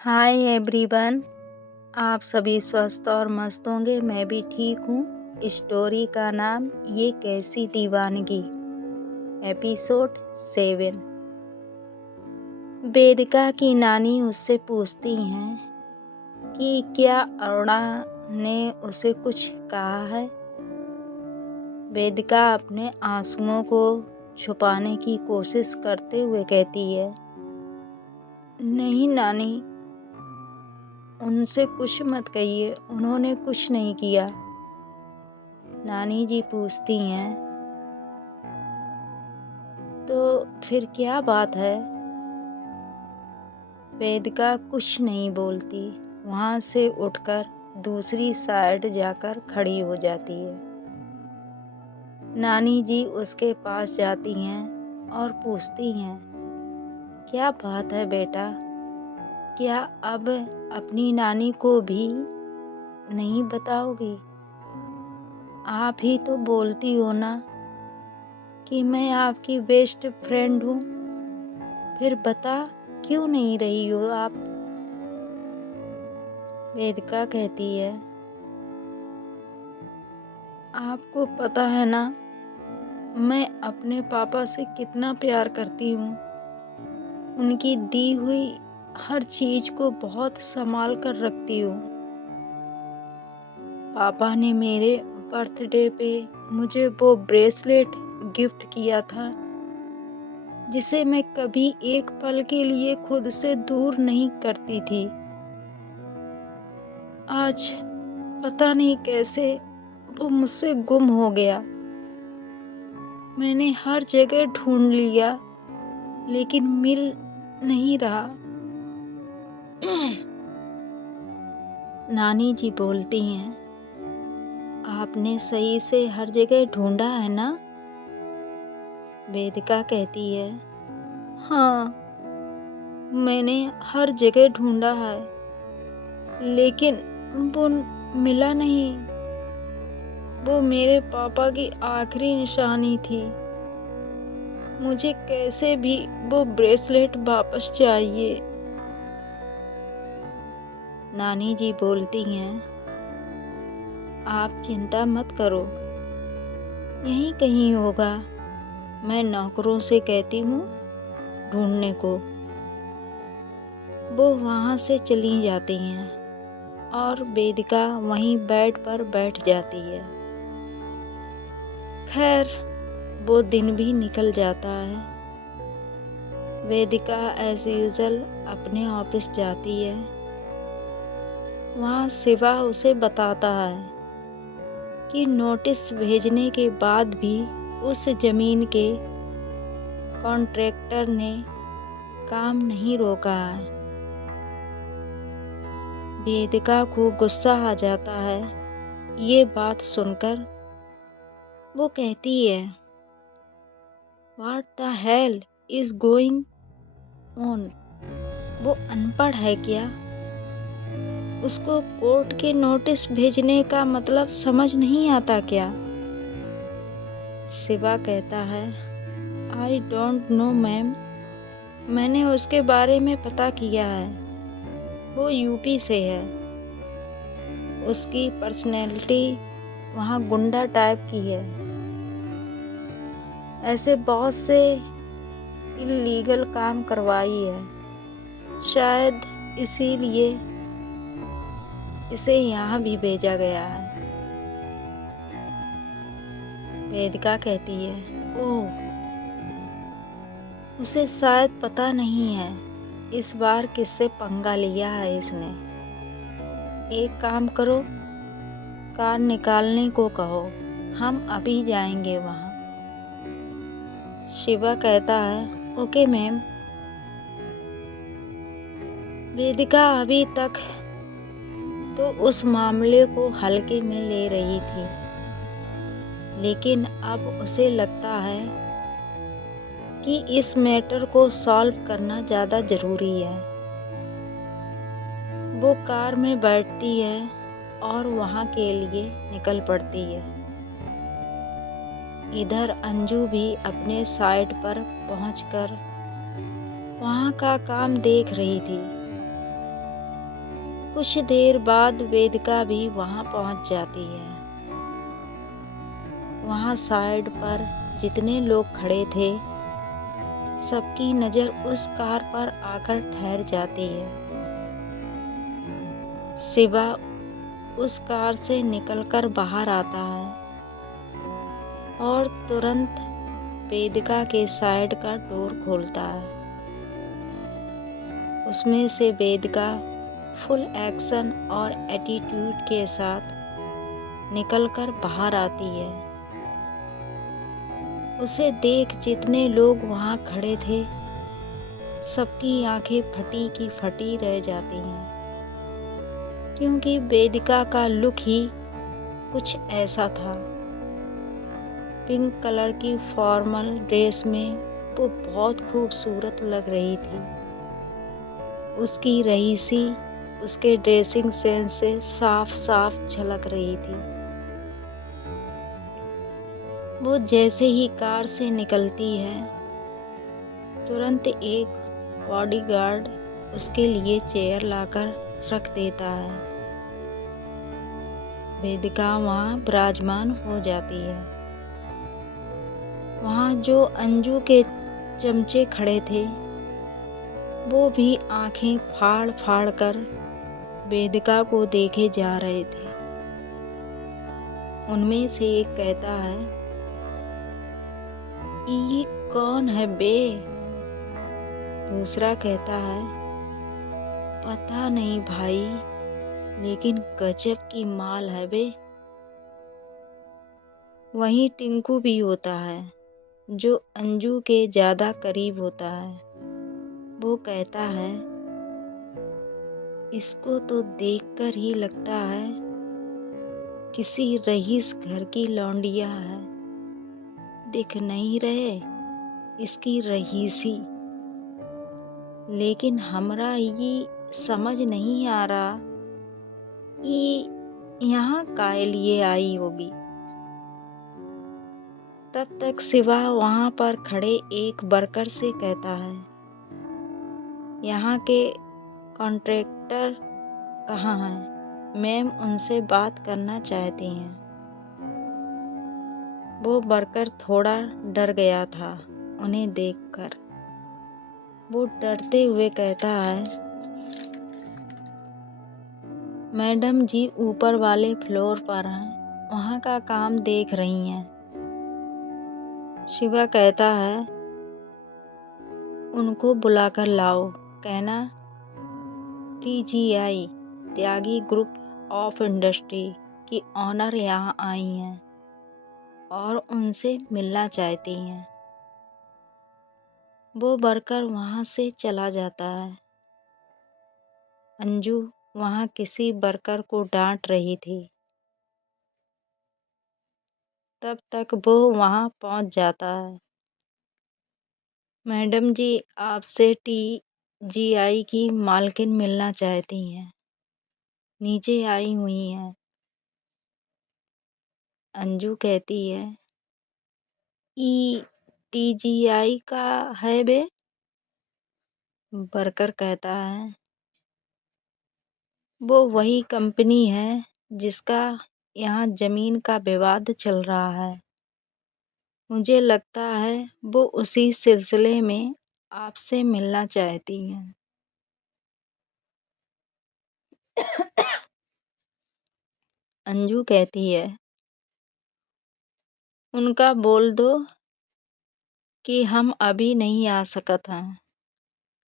Hi everyone. आप सभी स्वस्थ और मस्त होंगे। मैं भी ठीक हूँ। स्टोरी का नाम ये कैसी दीवानगी, एपिसोड 7। वेदिका की नानी उससे पूछती हैं कि क्या अरुणा ने उसे कुछ कहा है। वेदिका अपने आंसुओं को छुपाने की कोशिश करते हुए कहती है, नहीं नानी, उनसे कुछ मत कहिए, उन्होंने कुछ नहीं किया। नानी जी पूछती हैं, तो फिर क्या बात है। वेदिका कुछ नहीं बोलती, वहाँ से उठकर दूसरी साइड जाकर खड़ी हो जाती है। नानी जी उसके पास जाती हैं और पूछती हैं, क्या बात है बेटा, क्या अब अपनी नानी को भी नहीं बताओगी? आप ही तो बोलती हो ना कि मैं आपकी बेस्ट फ्रेंड हूँ, फिर बता क्यों नहीं रही हो आप? वेदिका कहती है, आपको पता है ना, मैं अपने पापा से कितना प्यार करती हूँ। उनकी दी हुई हर चीज को बहुत संभाल कर रखती हूँ। पापा ने मेरे बर्थडे पे मुझे वो ब्रेसलेट गिफ्ट किया था, जिसे मैं कभी एक पल के लिए खुद से दूर नहीं करती थी। आज पता नहीं कैसे वो मुझसे गुम हो गया। मैंने हर जगह ढूंढ लिया, लेकिन मिल नहीं रहा। नानी जी बोलती हैं, आपने सही से हर जगह ढूंढा है ना? वेदिका कहती है, हाँ, मैंने हर जगह ढूंढा है, लेकिन वो मिला नहीं। वो मेरे पापा की आखिरी निशानी थी। मुझे कैसे भी वो ब्रेसलेट वापस चाहिए। नानी जी बोलती हैं, आप चिंता मत करो, यहीं कहीं होगा। मैं नौकरों से कहती हूँ ढूंढने को। वो वहाँ से चली जाती हैं और वेदिका वहीं बेड पर बैठ जाती है। खैर, वो दिन भी निकल जाता है। वेदिका एज यूजुअल अपने ऑफिस जाती है। वहाँ शिवा उसे बताता है कि नोटिस भेजने के बाद भी उस जमीन के कॉन्ट्रैक्टर ने काम नहीं रोका है। वेदिका को गुस्सा आ जाता है ये बात सुनकर। वो कहती है, what the hell is going on? वो अनपढ़ है क्या? उसको कोर्ट के नोटिस भेजने का मतलब समझ नहीं आता क्या? शिवा कहता है, आई डोंट नो मैम, मैंने उसके बारे में पता किया है। वो यूपी से है। उसकी पर्सनैलिटी वहाँ गुंडा टाइप की है। ऐसे बहुत से इलीगल काम करवाई है, शायद इसीलिए इसे यहाँ भी भेजा गया है। वेदिका कहती है, ओह, उसे शायद पता नहीं है इस बार किससे पंगा लिया है इसने। एक काम करो, कार निकालने को कहो, हम अभी जाएंगे वहाँ। शिवा कहता है, ओके मैम। वेदिका अभी तक तो उस मामले को हल्के में ले रही थी, लेकिन अब उसे लगता है कि इस मैटर को सॉल्व करना ज़्यादा ज़रूरी है। वो कार में बैठती है और वहाँ के लिए निकल पड़ती है। इधर अंजू भी अपने साइट पर पहुंचकर वहाँ का काम देख रही थी। कुछ देर बाद वेदिका भी वहाँ पहुँच जाती है। वहाँ साइड पर जितने लोग खड़े थे, सबकी नज़र उस कार पर आकर ठहर जाती है। शिवा उस कार से निकलकर बाहर आता है और तुरंत वेदिका के साइड का डोर खोलता है। उसमें से वेदिका फुल एक्शन और एटीट्यूड के साथ निकलकर बाहर आती है। उसे देख जितने लोग वहाँ खड़े थे, सबकी आंखें फटी की फटी रह जाती हैं, क्योंकि वेदिका का लुक ही कुछ ऐसा था। पिंक कलर की फॉर्मल ड्रेस में वो बहुत खूबसूरत लग रही थी। उसकी रईसी उसके ड्रेसिंग सेंस से साफ साफ झलक रही थी। वो जैसे ही कार से निकलती है, तुरंत एक बॉडीगार्ड उसके लिए चेयर लाकर रख देता है। वेदिका वहाँ विराजमान हो जाती है। वहाँ जो अंजू के चमचे खड़े थे, वो भी आंखें फाड़ फाड़ कर वेदिका को देखे जा रहे थे। उनमें से एक कहता है, ये कौन है बे? दूसरा कहता है, पता नहीं भाई, लेकिन गजब की माल है बे। वहीं टिंकू भी होता है, जो अंजू के ज़्यादा करीब होता है। वो कहता है, इसको तो देखकर ही लगता है किसी रईस घर की लौंडिया है। दिख नहीं रहे इसकी रईसी, लेकिन हमरा ये समझ नहीं आ रहा कि यहाँ काहे लिए आई होगी। तब तक शिवा वहाँ पर खड़े एक वर्कर से कहता है, यहाँ के कॉन्ट्रैक्टर कहाँ हैं? मैम उनसे बात करना चाहती हैं। वो वर्कर थोड़ा डर गया था उन्हें देखकर। वो डरते हुए कहता है, मैडम जी ऊपर वाले फ्लोर पर हैं, वहाँ का काम देख रही हैं। शिवा कहता है, उनको बुलाकर लाओ, कहना TGI Tyagi group of industry की ऑनर यहाँ आई हैं और उनसे मिलना चाहती हैं। वो वर्कर वहाँ से चला जाता है। अंजू वहाँ किसी वर्कर को डांट रही थी। तब तक वो वहाँ पहुँच जाता है। मैडम जी आपसे TGI की मालकिन मिलना चाहती हैं, नीचे आई हुई हैं। अंजू कहती है, ई TGI का है बे? वर्कर कहता है, वो वही कंपनी है जिसका यहाँ ज़मीन का विवाद चल रहा है। मुझे लगता है वो उसी सिलसिले में आपसे मिलना चाहती हैं। अंजू कहती है, उनका बोल दो कि हम अभी नहीं आ सकत हैं,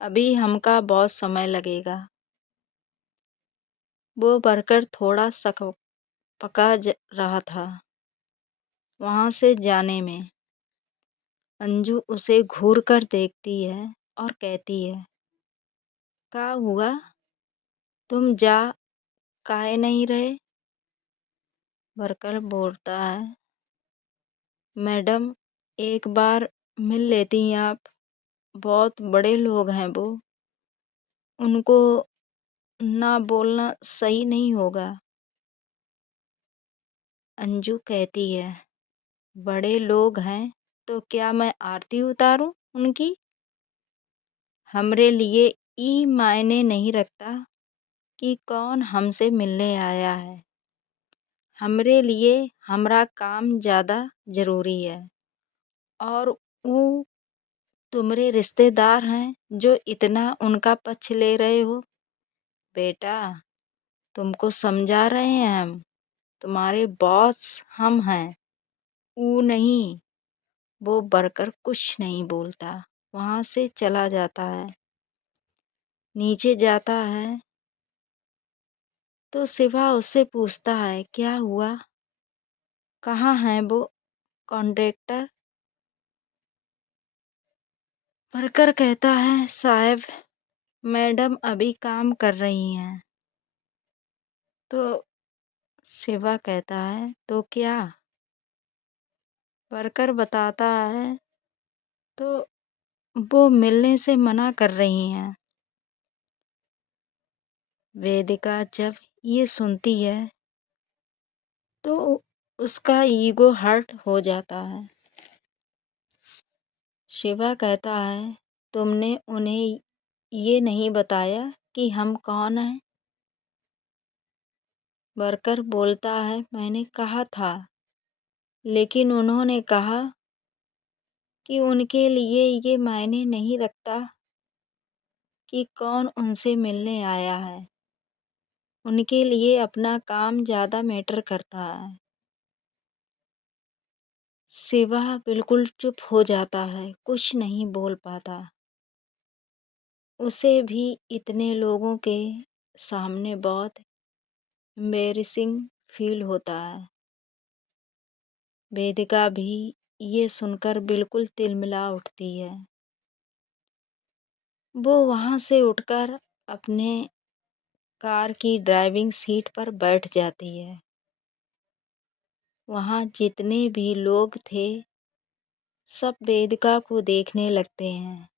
अभी हमका बहुत समय लगेगा। वो वर्कर थोड़ा पका रहा था वहाँ से जाने में। अंजू उसे घूर कर देखती है और कहती है, क्या हुआ? तुम जा काहे नहीं रहे? वर्कर बोलता है, मैडम एक बार मिल लेती आप, बहुत बड़े लोग हैं वो, उनको ना बोलना सही नहीं होगा। अंजू कहती है, बड़े लोग हैं तो क्या मैं आरती उतारूं उनकी? हमरे लिए ई मायने नहीं रखता। कि कौन हमसे मिलने आया है। हमरे लिए हमरा काम ज़्यादा ज़रूरी है और वो तुमरे रिश्तेदार हैं जो इतना उनका पक्ष ले रहे हो। बेटा, तुमको समझा रहे हैं हम, तुम्हारे बॉस हम हैं, वो नहीं। वो वर्कर कुछ नहीं बोलता, वहाँ से चला जाता है। नीचे जाता है तो शिवा उससे पूछता है, क्या हुआ, कहाँ है वो कॉन्ट्रैक्टर। वर्कर कहता है, साहब मैडम अभी काम कर रही हैं। तो शिवा कहता है, तो क्या। वर्कर बताता है, तो वो मिलने से मना कर रही हैं। वेदिका जब ये सुनती है तो उसका ईगो हर्ट हो जाता है। शिवा कहता है, तुमने उन्हें ये नहीं बताया कि हम कौन हैं। वर्कर बोलता है, मैंने कहा था, लेकिन उन्होंने कहा कि उनके लिए ये मायने नहीं रखता कि कौन उनसे मिलने आया है। उनके लिए अपना काम ज़्यादा मैटर करता है। शिवा बिल्कुल चुप हो जाता है, कुछ नहीं बोल पाता। उसे भी इतने लोगों के सामने बहुत एम्बैरेसिंग फील होता है। वेदिका भी ये सुनकर बिल्कुल तिलमिला उठती है। वो वहाँ से उठकर अपने कार की ड्राइविंग सीट पर बैठ जाती है। वहाँ जितने भी लोग थे सब वेदिका को देखने लगते हैं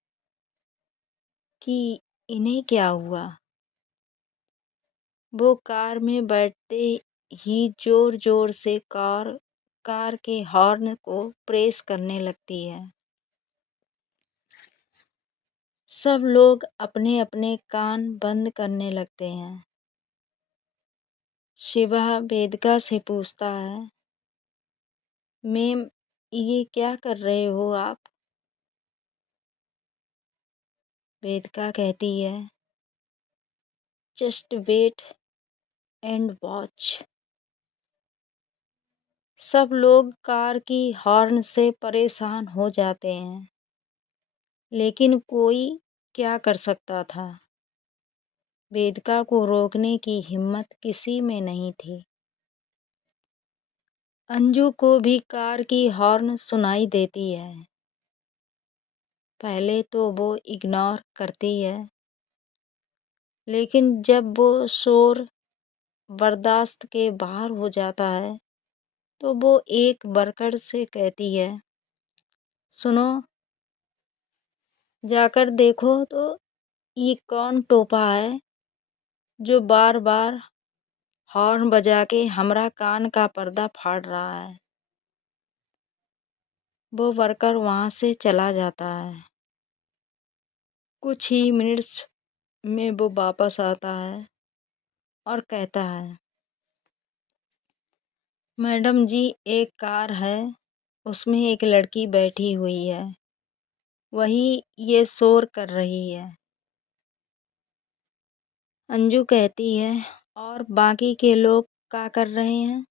कि इन्हें क्या हुआ। वो कार में बैठते ही जोर जोर से कार के हॉर्न को प्रेस करने लगती है। सब लोग अपने अपने कान बंद करने लगते हैं। शिवा वेदिका से पूछता है, मैम ये क्या कर रहे हो आप। वेदिका कहती है, जस्ट वेट एंड वॉच। सब लोग कार की हॉर्न से परेशान हो जाते हैं, लेकिन कोई क्या कर सकता था। वेदिका को रोकने की हिम्मत किसी में नहीं थी। अंजू को भी कार की हॉर्न सुनाई देती है। पहले तो वो इग्नोर करती है, लेकिन जब वो शोर बर्दाश्त के बाहर हो जाता है तो वो एक वर्कर से कहती है, सुनो, जाकर देखो तो ये कौन टोपा है जो बार बार हॉर्न बजा के हमरा कान का पर्दा फाड़ रहा है। वो वर्कर वहाँ से चला जाता है। कुछ ही मिनट्स में वो वापस आता है और कहता है, मैडम जी एक कार है, उसमें एक लड़की बैठी हुई है, वही ये शोर कर रही है। अंजू कहती है, और बाकी के लोग क्या कर रहे हैं,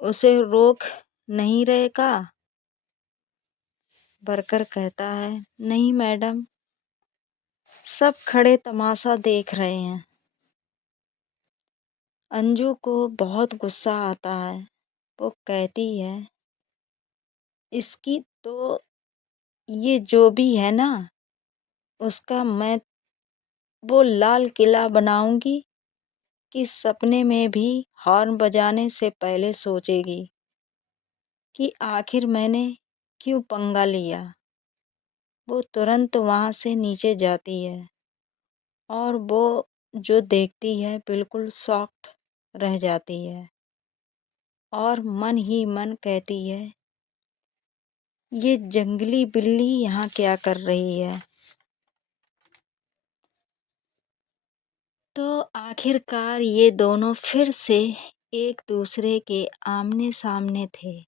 उसे रोक नहीं रहे का। वर्कर कहता है, नहीं मैडम, सब खड़े तमाशा देख रहे हैं। अंजू को बहुत गुस्सा आता है। वो कहती है, इसकी तो ये जो भी है ना, उसका मैं वो लाल किला बनाऊंगी कि सपने में भी हॉर्न बजाने से पहले सोचेगी कि आखिर मैंने क्यों पंगा लिया। वो तुरंत वहाँ से नीचे जाती है और वो जो देखती है बिल्कुल शॉक्ड रह जाती है और मन ही मन कहती है, ये जंगली बिल्ली यहाँ क्या कर रही है। आखिरकार ये दोनों फिर से एक दूसरे के आमने-सामने थे।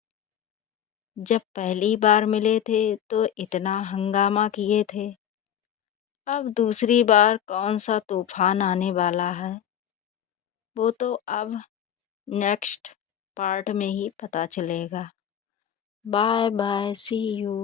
जब पहली बार मिले थे तो इतना हंगामा किए थे। अब दूसरी बार कौन-सा तूफ़ान आने वाला है, वो तो अब नेक्स्ट पार्ट में ही पता चलेगा। Bye bye, see you.